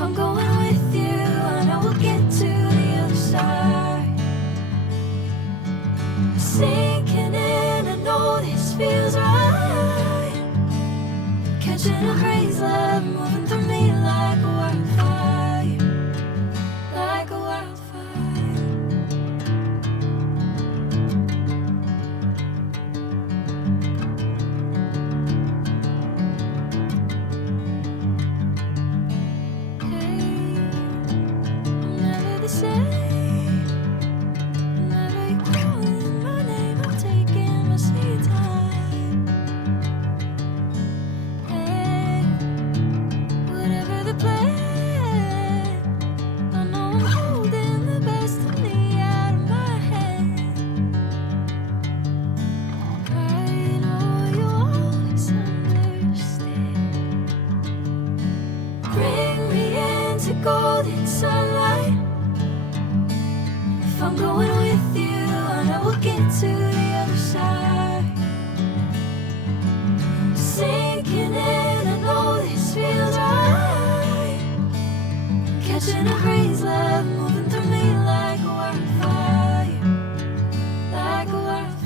If I'm going with you, I know we'll get to the other side. Sinking in, I know this feels right. Catching a crazy love, moving through me like a wildfire, like a wildfire. Golden sunlight. If I'm going with you, I know we'll get to the other side. Sinking in, I know this feels right. Catching a crazy love, moving through me like a wildfire, like a wildfire.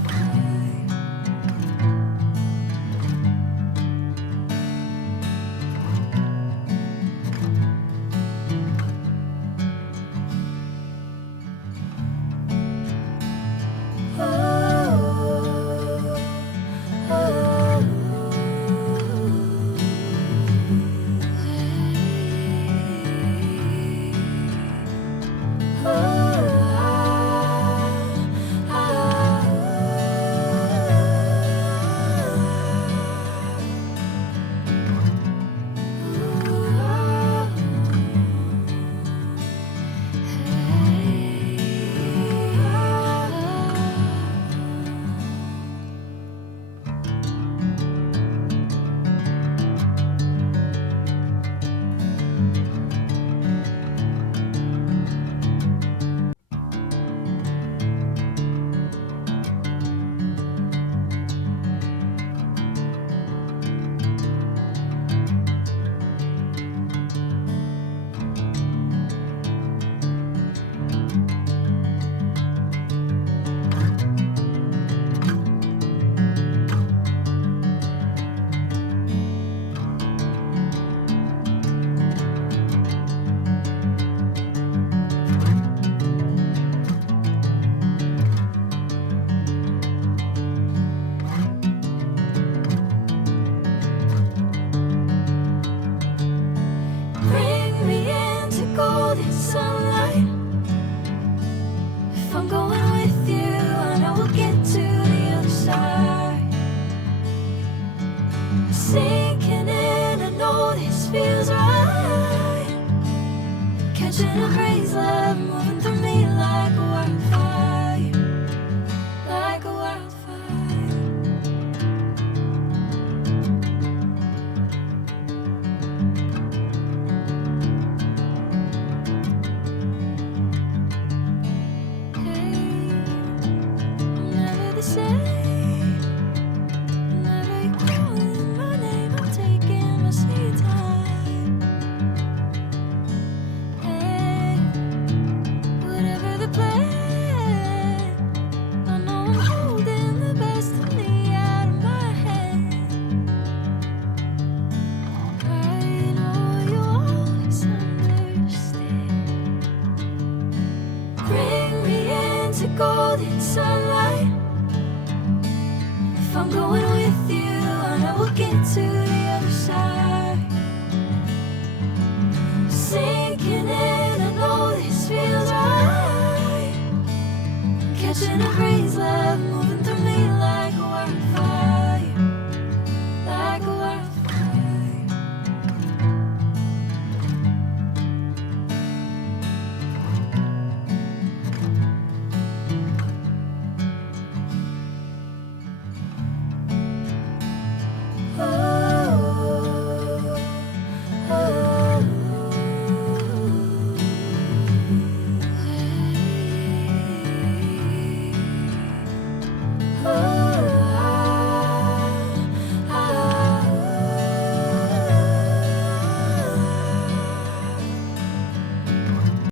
Golden sunlight. If I'm going with you, I know we'll get to the other side. Sinking in, I know this feels right. Catching a crazy love, moving through me like a wildfire, like a wildfire. Golden sunlight. If I'm going with you, I know we'll get to the other side.